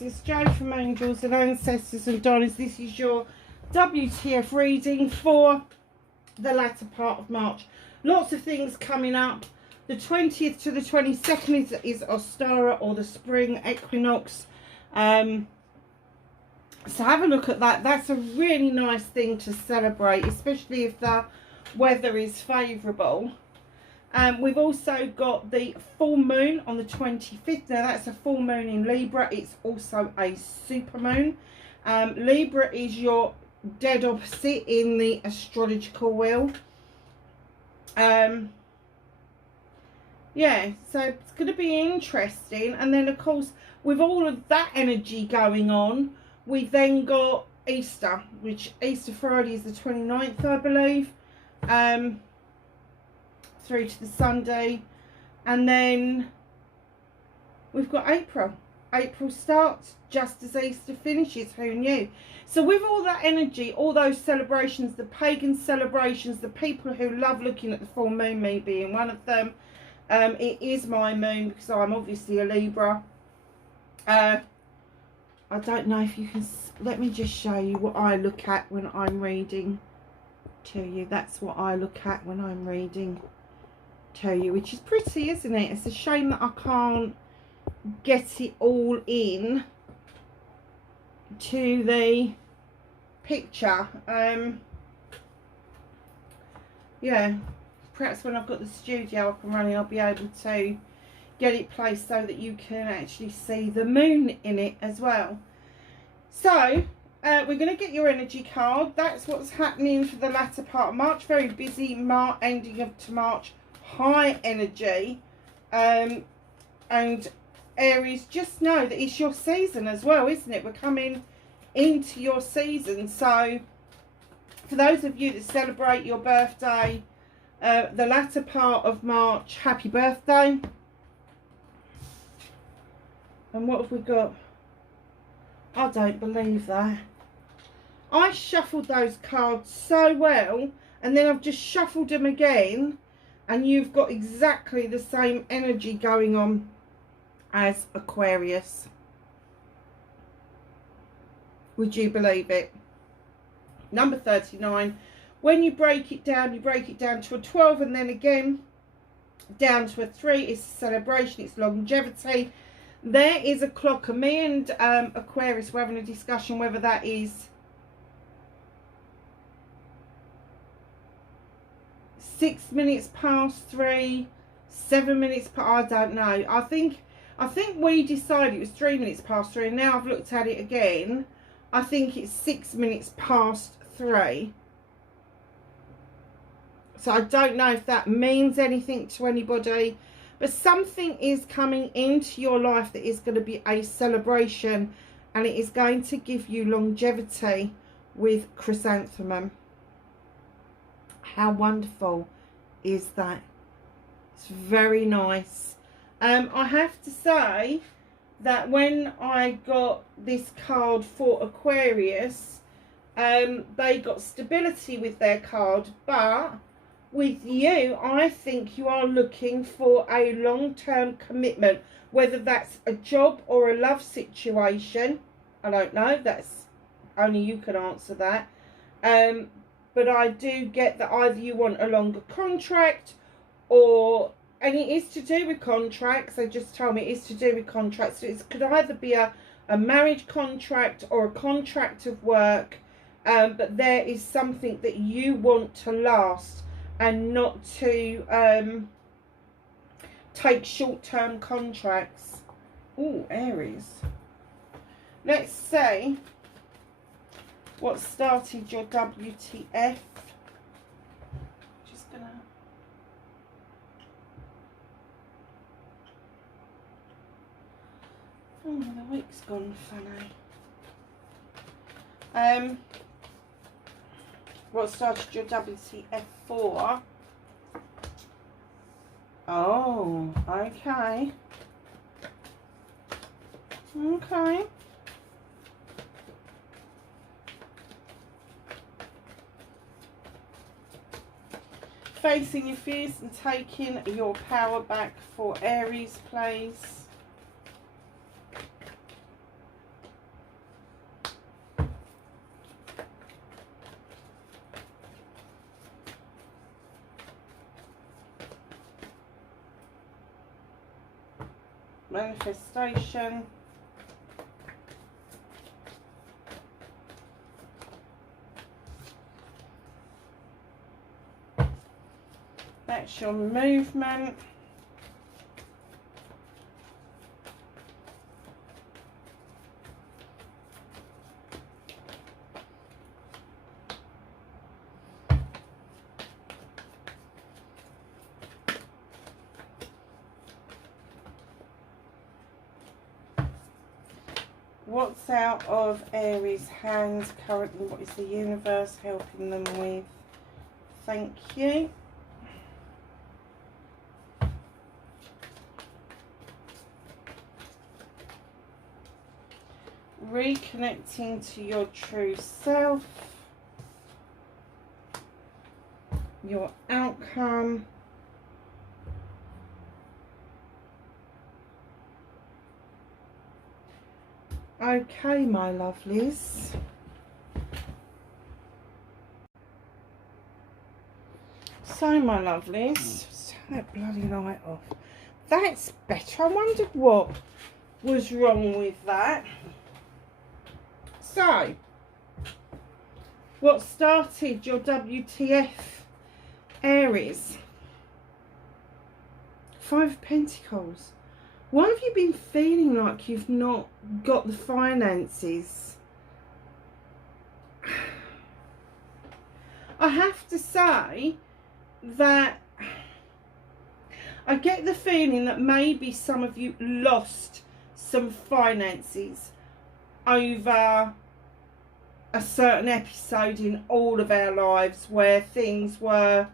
Aries, it's Jo from Angels and Ancestors and Donners. This is your WTF reading for the latter part of March. Lots of things coming up. The 20th to the 22nd is Ostara, or the spring equinox. So have a look at that. That's a really nice thing to celebrate, especially if the weather is favourable. We've also got the full moon on the 25th. Now that's a full moon in Libra. It's also a super moon. Libra is your dead opposite in the astrological wheel. Yeah, so it's going to be interesting. And then of course, with all of that energy going on, we've then got Easter, which Easter Friday is the 29th, I believe. Through to the Sunday, and then we've got April. April starts just as Easter finishes. Who knew? So with all that energy, all those celebrations, the pagan celebrations, the people who love looking at the full moon, me being one of them, it is my moon because I'm obviously a Libra. I don't know if you can, let me just show you what I look at when I'm reading to you. That's what I look at when I'm reading to you, which is pretty, isn't it? It's a shame that I can't get it all in to the picture. Yeah, perhaps when I've got the studio up and running, I'll be able to get it placed so that you can actually see the moon in it as well. So we're going to get your energy card. That's what's happening for the latter part of March. Very busy ending of to March. High energy, and Aries, just know that it's your season as well, isn't it? We're coming into your season. So for those of you that celebrate your birthday, the latter part of March, happy birthday. And what have we got? I don't believe that. I shuffled those cards so well, and then I've just shuffled them again, and you've got exactly the same energy going on as Aquarius. Would you believe it? Number 39. When you break it down to a 12, and then again down to a 3. It's a celebration, it's longevity. There is a clock, and me and Aquarius were having a discussion whether that is 6 minutes past 3, 7 minutes past, I don't know. I think we decided it was 3 minutes past 3, and now I've looked at it again. I think it's 6 minutes past 3. So I don't know if that means anything to anybody, but something is coming into your life that is going to be a celebration, and it is going to give you longevity with chrysanthemum. How wonderful is that? It's very nice. I have to say that when I got this card for Aquarius, they got stability with their card, but with you, I think you are looking for a long-term commitment, whether that's a job or a love situation. I don't know, that's only you can answer that. But I do get that either you want a longer contract, or, and it is to do with contracts. They just told me it is to do with contracts. So it could either be a marriage contract or a contract of work. But there is something that you want to last, and not to take short-term contracts. Ooh, Aries. Let's see what started your WTF. Just gonna... Oh, the week's gone funny. What started your WTF for? Oh, okay. Okay. Facing your fears and taking your power back for Aries, please. Manifestation. That's your movement. What's out of Aries' hands currently? What is the universe helping them with? Thank you. Reconnecting to your true self. Your outcome. Okay, my lovelies. So, my lovelies, turn that bloody light off. That's better. I wondered what was wrong with that. So, what started your WTF, Aries? 5 of Pentacles. Why have you been feeling like you've not got the finances? I have to say that I get the feeling that maybe some of you lost some finances over a certain episode in all of our lives where things were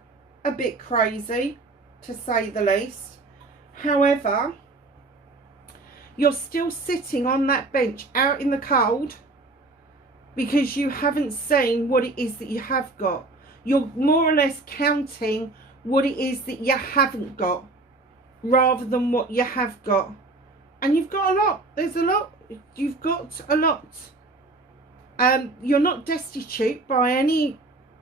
a bit crazy, to say the least. However, you're still sitting on that bench out in the cold because you haven't seen what it is that you have got. You're more or less counting what it is that you haven't got rather than what you have got. And you've got a lot. There's a lot. You've got a lot. You're not destitute by any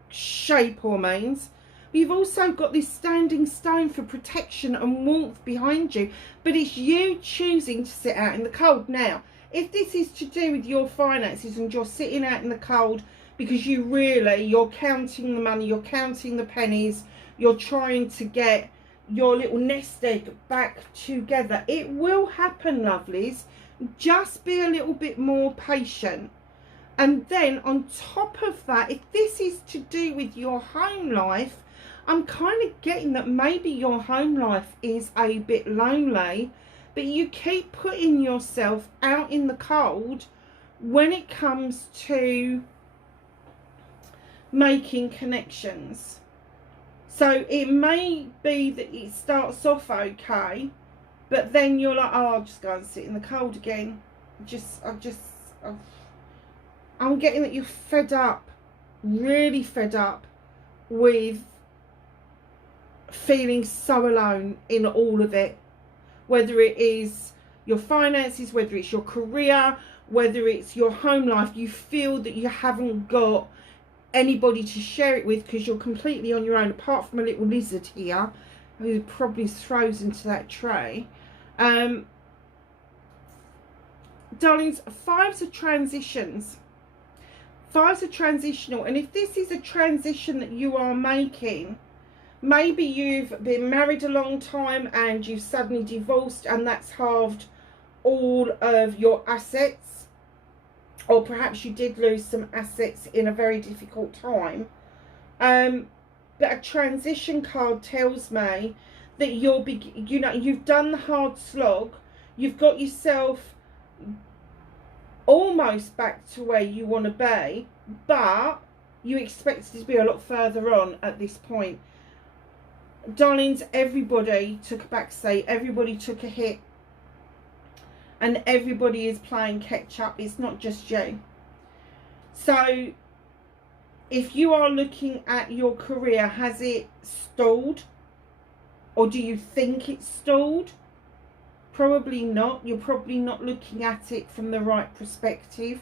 shape or means. You've also got this standing stone for protection and warmth behind you. But it's you choosing to sit out in the cold. Now, if this is to do with your finances and you're sitting out in the cold because you're counting the money, you're counting the pennies, you're trying to get your little nest egg back together, it will happen, lovelies. Just be a little bit more patient. And then on top of that, if this is to do with your home life, I'm kind of getting that maybe your home life is a bit lonely, but you keep putting yourself out in the cold when it comes to making connections. So it may be that it starts off okay, but then you're like, oh, I'll just go and sit in the cold again. I'm getting that you're fed up, really fed up with feeling so alone in all of it. Whether it is your finances, whether it's your career, whether it's your home life, you feel that you haven't got anybody to share it with because you're completely on your own, apart from a little lizard here who probably throws into that tray. Darlings, 5s are transitions. 5s are transitional, and if this is a transition that you are making, maybe you've been married a long time and you've suddenly divorced and that's halved all of your assets, or perhaps you did lose some assets in a very difficult time. But a transition card tells me that you've done the hard slog, you've got yourself almost back to where you want to be, but you expected to be a lot further on at this point. Darlings, everybody took a back seat, everybody took a hit, and everybody is playing catch up. It's not just you. So if you are looking at your career, has it stalled? Or do you think it's stalled? Probably not. You're probably not looking at it from the right perspective.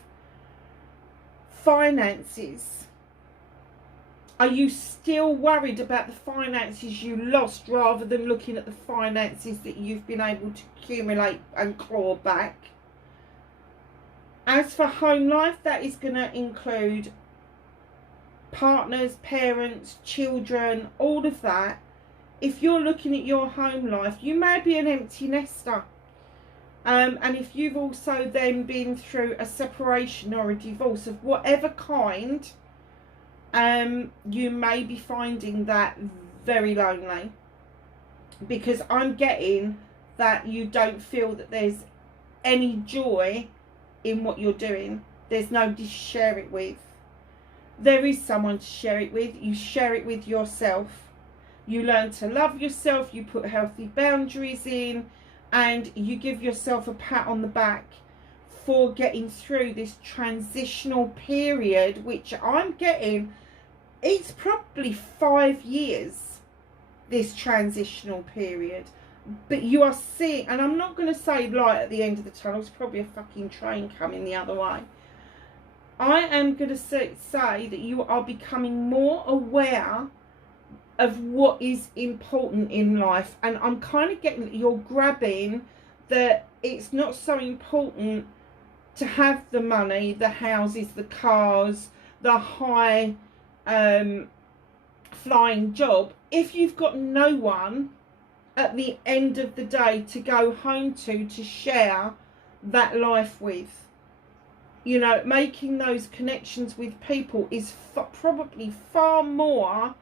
Finances. Are you still worried about the finances you lost rather than looking at the finances that you've been able to accumulate and claw back? As for home life, that is going to include partners, parents, children, all of that. If you're looking at your home life, you may be an empty nester. And if you've also then been through a separation or a divorce of whatever kind, you may be finding that very lonely, because I'm getting that you don't feel that there's any joy in what you're doing. There's nobody to share it with. There is someone to share it with. You share it with yourself. You learn to love yourself, you put healthy boundaries in, and you give yourself a pat on the back for getting through this transitional period, which I'm getting, it's probably 5 years, this transitional period. But you are seeing, and I'm not going to say light at the end of the tunnel, it's probably a fucking train coming the other way. I am going to say that you are becoming more aware of what is important in life, and I'm kind of getting that you're grabbing that it's not so important to have the money, the houses, the cars, the high flying job, if you've got no one at the end of the day to go home to share that life with. You know, making those connections with people is probably far more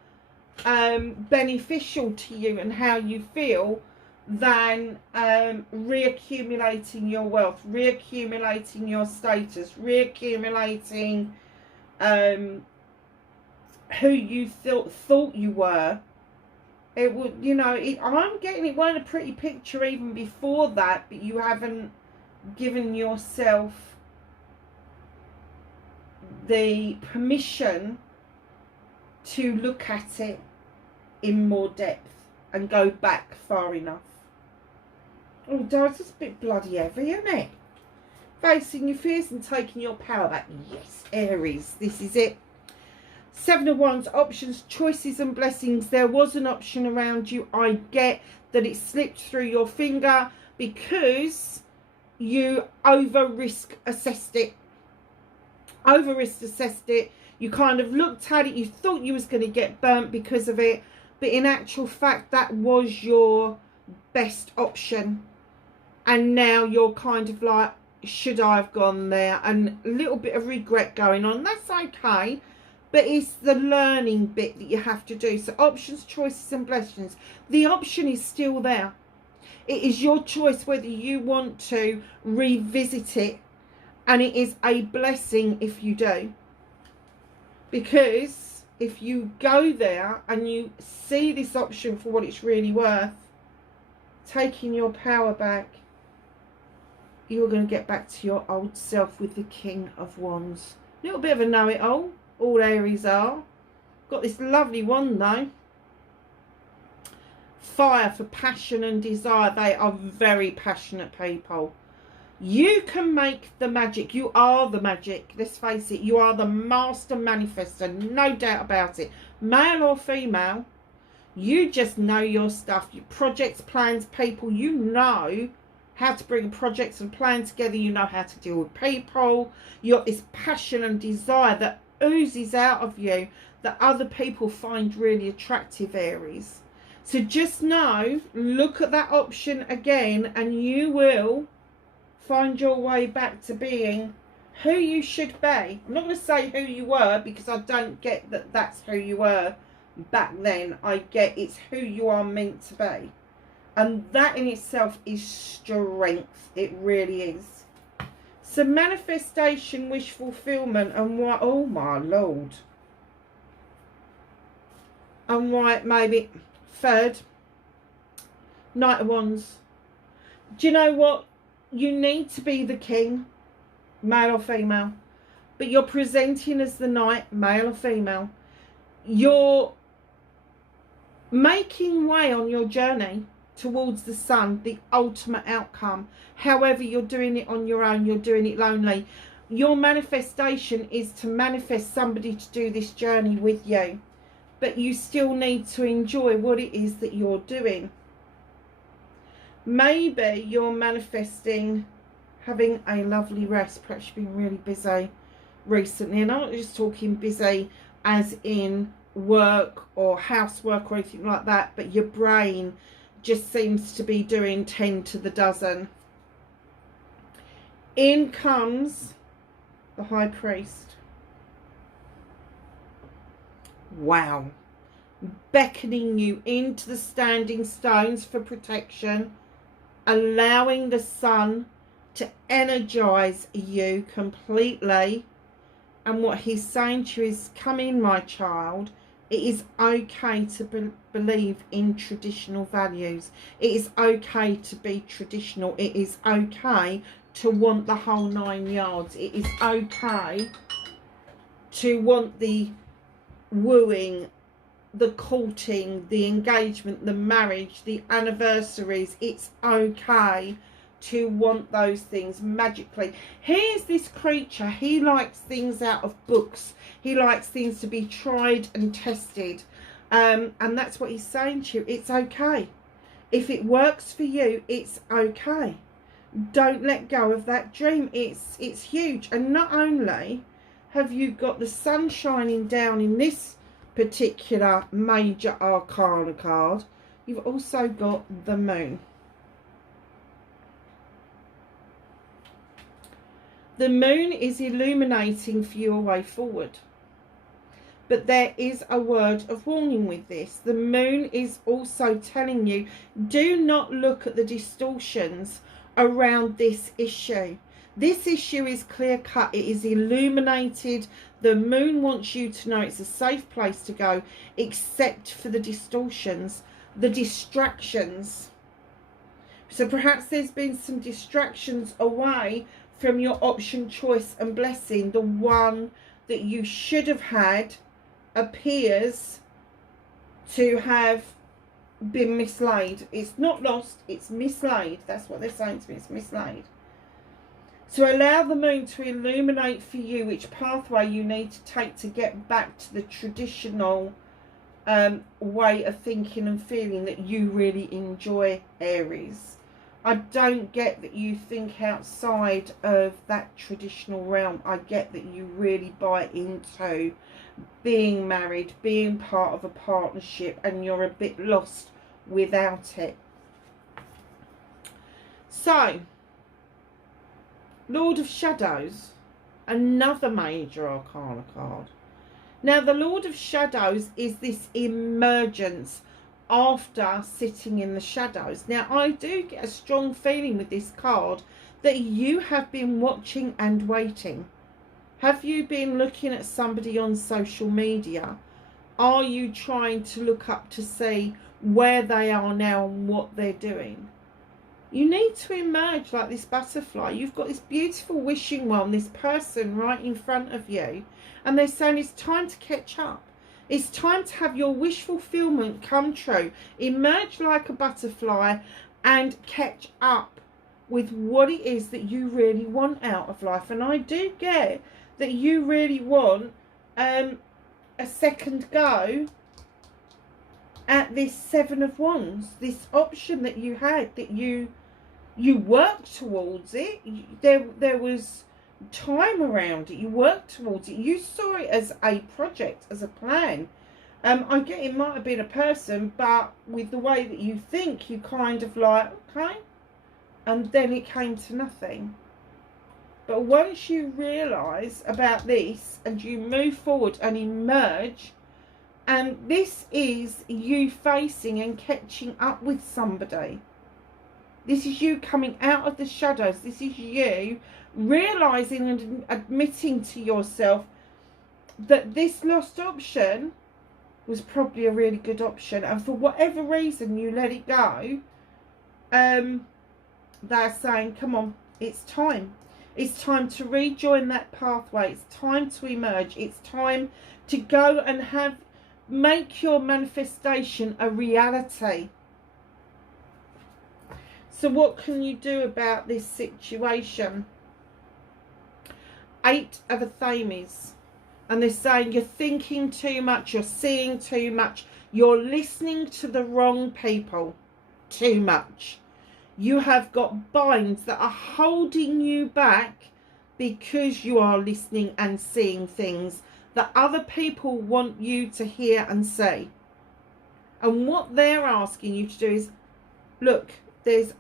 beneficial to you and how you feel than reaccumulating your wealth, reaccumulating your status, reaccumulating who you thought you were. It would, you know, I'm getting it weren't a pretty picture even before that, but you haven't given yourself the permission to look at it in more depth and go back far enough. Oh, darling, it's a bit bloody heavy, isn't it? Facing your fears and taking your power back. Yes, Aries, this is it. 7 of Wands, options, choices and blessings. There was an option around you. I get that it slipped through your finger because you over-risk assessed it. Over-risk assessed it. You kind of looked at it. You thought you was going to get burnt because of it. But in actual fact, that was your best option. And now you're kind of like, should I have gone there? And a little bit of regret going on. That's okay. But it's the learning bit that you have to do. So options, choices and blessings. The option is still there. It is your choice whether you want to revisit it. And it is a blessing if you do. Because if you go there and you see this option for what it's really worth, taking your power back, you're going to get back to your old self with the King of Wands. A little bit of a know-it-all. All Aries are. Got this lovely wand though. Fire for passion and desire. They are very passionate people. You can make the magic. You are the magic. Let's face it. You are the master manifester. No doubt about it. Male or female. You just know your stuff. Your projects, plans, people. You know how to bring projects and plans together. You know how to deal with people. You got this passion and desire that oozes out of you that other people find really attractive, Aries. So just know, look at that option again and you will find your way back to being who you should be. I'm not going to say who you were because I don't get that that's who you were back then. I get it's who you are meant to be. And that in itself is strength. It really is. So manifestation, wish fulfillment, and what? Oh my Lord. And why maybe third. Knight of Wands. Do you know what? You need to be the king, male or female. But you're presenting as the knight, male or female. You're making way on your journey towards the sun, the ultimate outcome. However, you're doing it on your own, you're doing it lonely. Your manifestation is to manifest somebody to do this journey with you. but you still need to enjoy what it is that you're doing. Maybe you're manifesting having a lovely rest. Perhaps you've been really busy recently, and I'm not just talking busy as in work or housework or anything like that, but your brain just seems to be doing 10 to the dozen. In comes the High Priest. Wow. Beckoning you into the standing stones for protection, allowing the sun to energize you completely. And what he's saying to you is, come in, my child. It is okay to believe in traditional values. It is okay to be traditional. It is okay to want the whole 9 yards. It is okay to want the wooing, the courting, the engagement, the marriage, the anniversaries. It's okay to want those things magically. Here's this creature. He likes things out of books. He likes things to be tried and tested. And that's what he's saying to you. It's okay. If it works for you, it's okay. Don't let go of that dream. It's huge. And not only have you got the sun shining down in this particular major arcana card, you've also got the moon. The moon is illuminating for you a way forward. But there is a word of warning with this. The moon is also telling you, do not look at the distortions around this issue. This issue is clear cut. It is illuminated. The moon wants you to know it's a safe place to go, except for the distortions, the distractions. So perhaps there's been some distractions away from your option, choice and blessing. The one that you should have had appears to have been mislaid. It's not lost, it's mislaid. That's what they're saying to me, it's mislaid. So allow the moon to illuminate for you which pathway you need to take to get back to the traditional way of thinking and feeling that you really enjoy, Aries. I don't get that you think outside of that traditional realm. I get that you really buy into being married, being part of a partnership, and you're a bit lost without it. So, Lord of Shadows, another major arcana card. Now, the Lord of Shadows is this emergence after sitting in the shadows. Now, I do get a strong feeling with this card that you have been watching and waiting. Have you been looking at somebody on social media? Are you trying to look up to see where they are now and what they're doing? You need to emerge like this butterfly. You've got this beautiful wishing well, this person right in front of you, and they're saying it's time to catch up. It's time to have your wish fulfillment come true. Emerge like a butterfly and catch up with what it is that you really want out of life. And I do get that you really want a second go at this Seven of Wands, this option that you had, that you worked towards it. There was time around it. You worked towards it. You saw it as a project, as a plan. I get it might have been a person, but with the way that you think, you kind of like, okay, and then it came to nothing. But once you realise about this and you move forward and emerge, and this is you facing and catching up with somebody. This is you coming out of the shadows. This is you realising and admitting to yourself that this lost option was probably a really good option, and for whatever reason you let it go. They're saying, come on, it's time. It's time to rejoin that pathway. It's time to emerge. It's time to go and make your manifestation a reality. So what can you do about this situation? 8 of Athames. And they're saying you're thinking too much, you're seeing too much, you're listening to the wrong people too much. You have got binds that are holding you back because you are listening and seeing things that other people want you to hear and see. And what they're asking you to do is, look, there's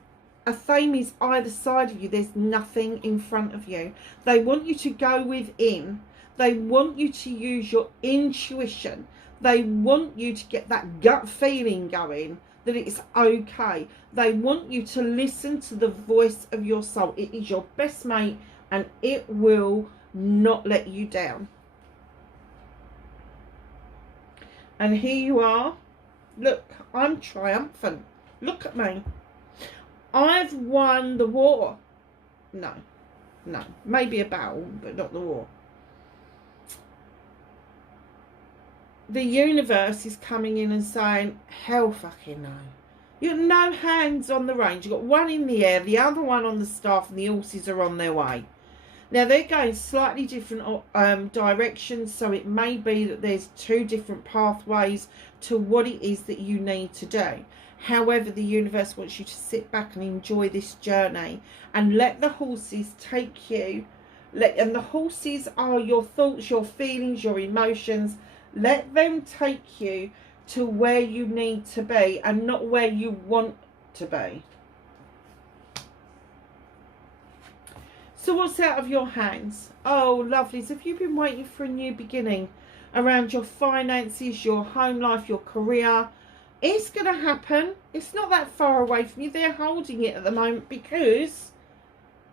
a Thames either side of you. There's nothing in front of you. They want you to go within. They want you to use your intuition. They want you to get that gut feeling going that it's okay. They want you to listen to the voice of your soul. It is your best mate and it will not let you down. And here you are. Look, I'm triumphant. Look at me. I've won the war. No. Maybe a battle, but not the war. The universe is coming in and saying, hell fucking no. You've got no hands on the reins. You've got one in the air, the other one on the staff, and the horses are on their way. Now, they're going slightly different directions, so it may be that there's two different pathways to what it is that you need to do. However, the universe wants you to sit back and enjoy this journey and let the horses take you. And the horses are your thoughts, your feelings, your emotions. Let them take you to where you need to be and not where you want to be. So what's out of your hands? Oh, lovelies, have you been waiting for a new beginning around your finances, your home life, your career? It's going to happen. It's not that far away from you. They're holding it at the moment because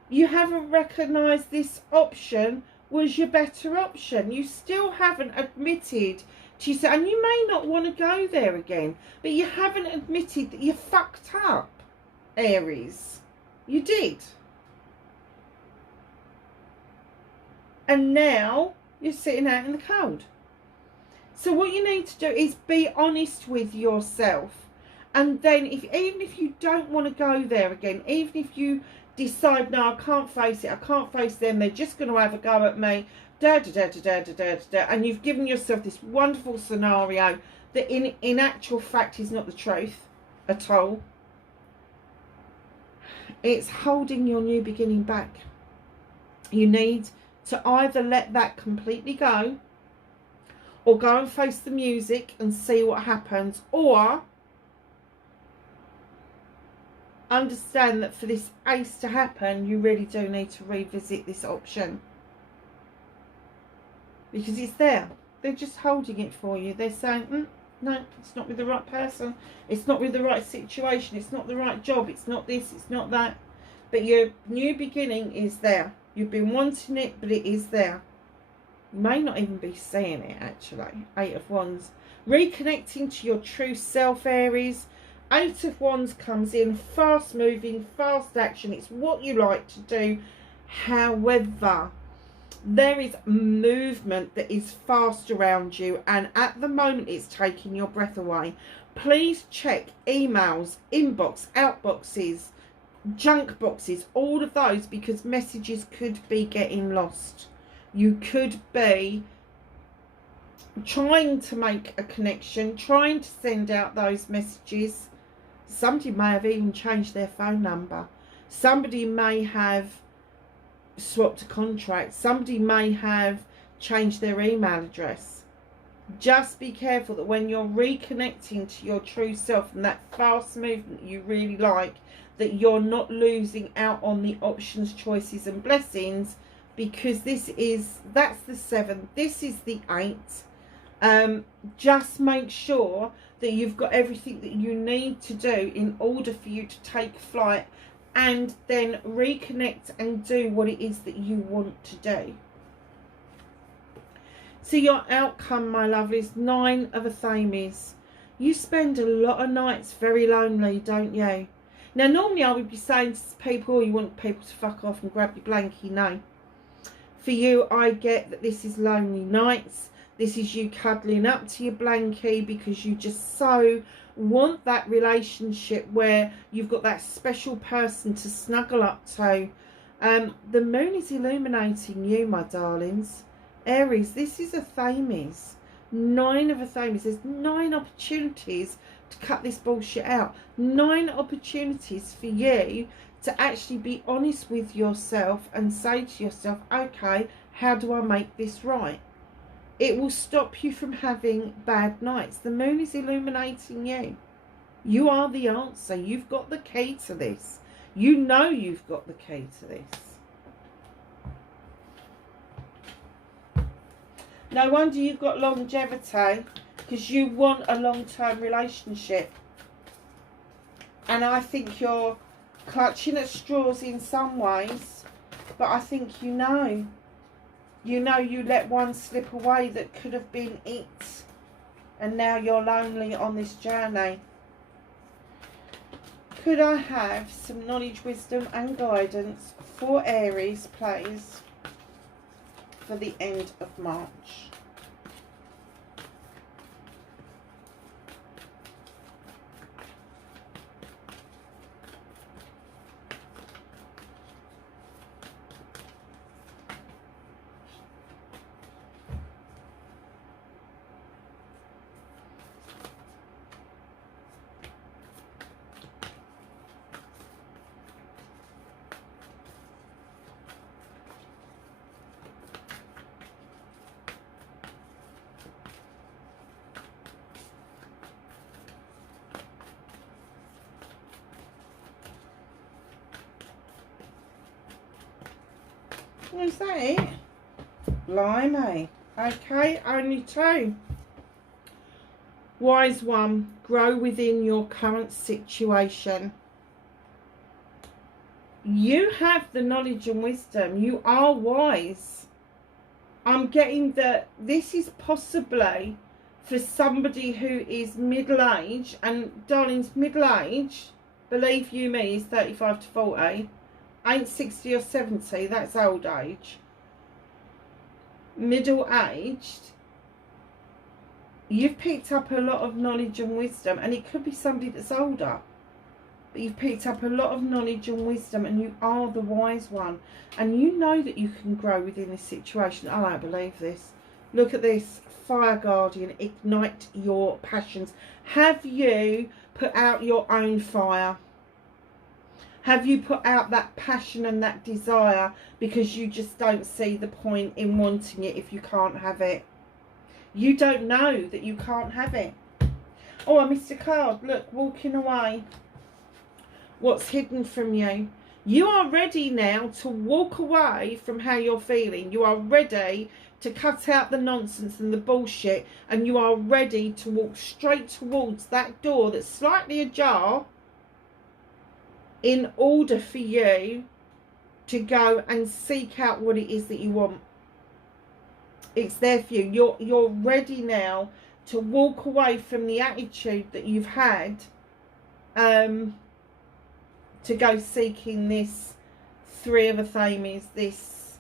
you haven't recognised this option was your better option. You still haven't admitted to yourself, and you may not want to go there again, but you haven't admitted that you fucked up, Aries. You did. And now you're sitting out in the cold. So what you need to do is be honest with yourself. And then even if you don't want to go there again, even if you decide, no, I can't face it, I can't face them, they're just going to have a go at me, and you've given yourself this wonderful scenario that in actual fact is not the truth at all. It's holding your new beginning back. You need to either let that completely go, or go and face the music and see what happens, or understand that for this ace to happen, you really do need to revisit this option. Because it's there. They're just holding it for you. They're saying, no, it's not with the right person. It's not with the right situation. It's not the right job. It's not this. It's not that. But your new beginning is there. You've been wanting it, but it is there. You may not even be seeing it, actually. 8 of Wands. Reconnecting to your true self, Aries. 8 of Wands comes in, fast moving, fast action. It's what you like to do. However, there is movement that is fast around you, and at the moment it's taking your breath away. Please check emails, inbox, outboxes, junk boxes, all of those, because messages could be getting lost. You could be trying to make a connection, trying to send out those messages. Somebody may have even changed their phone number. Somebody may have swapped a contract. Somebody may have changed their email address. Just be careful that when you're reconnecting to your true self and that fast movement you really like, that you're not losing out on the options, choices and blessings, because that's the 7, this is the 8. Just make sure that you've got everything that you need to do in order for you to take flight and then reconnect and do what it is that you want to do. So your outcome, my love, is 9 of Athames. You spend a lot of nights very lonely, don't you? Now, normally I would be saying to people, you want people to fuck off and grab your blankie. No. For you, I get that this is lonely nights. This is you cuddling up to your blankie because you just so want that relationship where you've got that special person to snuggle up to. The moon is illuminating you, my darlings. Aries, this is a Thames. 9 of a Thames. There's 9 opportunities to cut this bullshit out. 9 opportunities for you to actually be honest with yourself and say to yourself, okay, how do I make this right? It will stop you from having bad nights. The moon is illuminating you. You are the answer. You've got the key to this. You know you've got the key to this. No wonder you've got longevity, because you want a long-term relationship. And I think you're clutching at straws in some ways, but I think you know you let one slip away that could have been it, and now you're lonely on this journey. Could I have some knowledge, wisdom and guidance for Aries, please, for the end of March? Is that it? Blimey. Okay, only 2. Wise one, grow within your current situation. You have the knowledge and wisdom. You are wise. I'm getting that this is possibly for somebody who is middle-aged, and darlings, middle-aged, believe you me, is 35 to 40. Ain't 60 or 70, that's old age. Middle-aged, you've picked up a lot of knowledge and wisdom, and it could be somebody that's older, but you've picked up a lot of knowledge and wisdom, and you are the wise one, and you know that you can grow within this situation. I don't believe this. Look at this. Fire Guardian, ignite your passions. Have you put out your own fire? Have you put out that passion and that desire because you just don't see the point in wanting it if you can't have it? You don't know that you can't have it. Oh, I missed a card. Look, walking away. What's hidden from you? You are ready now to walk away from how you're feeling. You are ready to cut out the nonsense and the bullshit. And you are ready to walk straight towards that door that's slightly ajar, in order for you to go and seek out what it is that you want. It's there for you. You're ready now to walk away from the attitude that you've had, to go seeking this 3 of a Thames. This,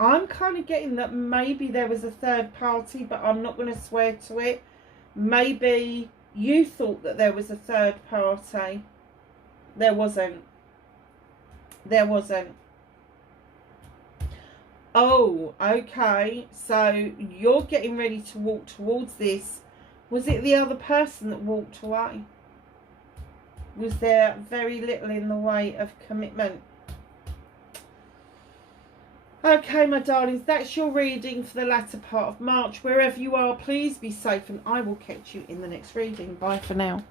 I'm kind of getting that maybe there was a third party, but I'm not going to swear to it. Maybe you thought that there was a third party. There wasn't. There wasn't. Oh, okay. So you're getting ready to walk towards this. Was it the other person that walked away? Was there very little in the way of commitment? Okay, my darlings, that's your reading for the latter part of March. Wherever you are, please be safe, and I will catch you in the next reading. Bye for now.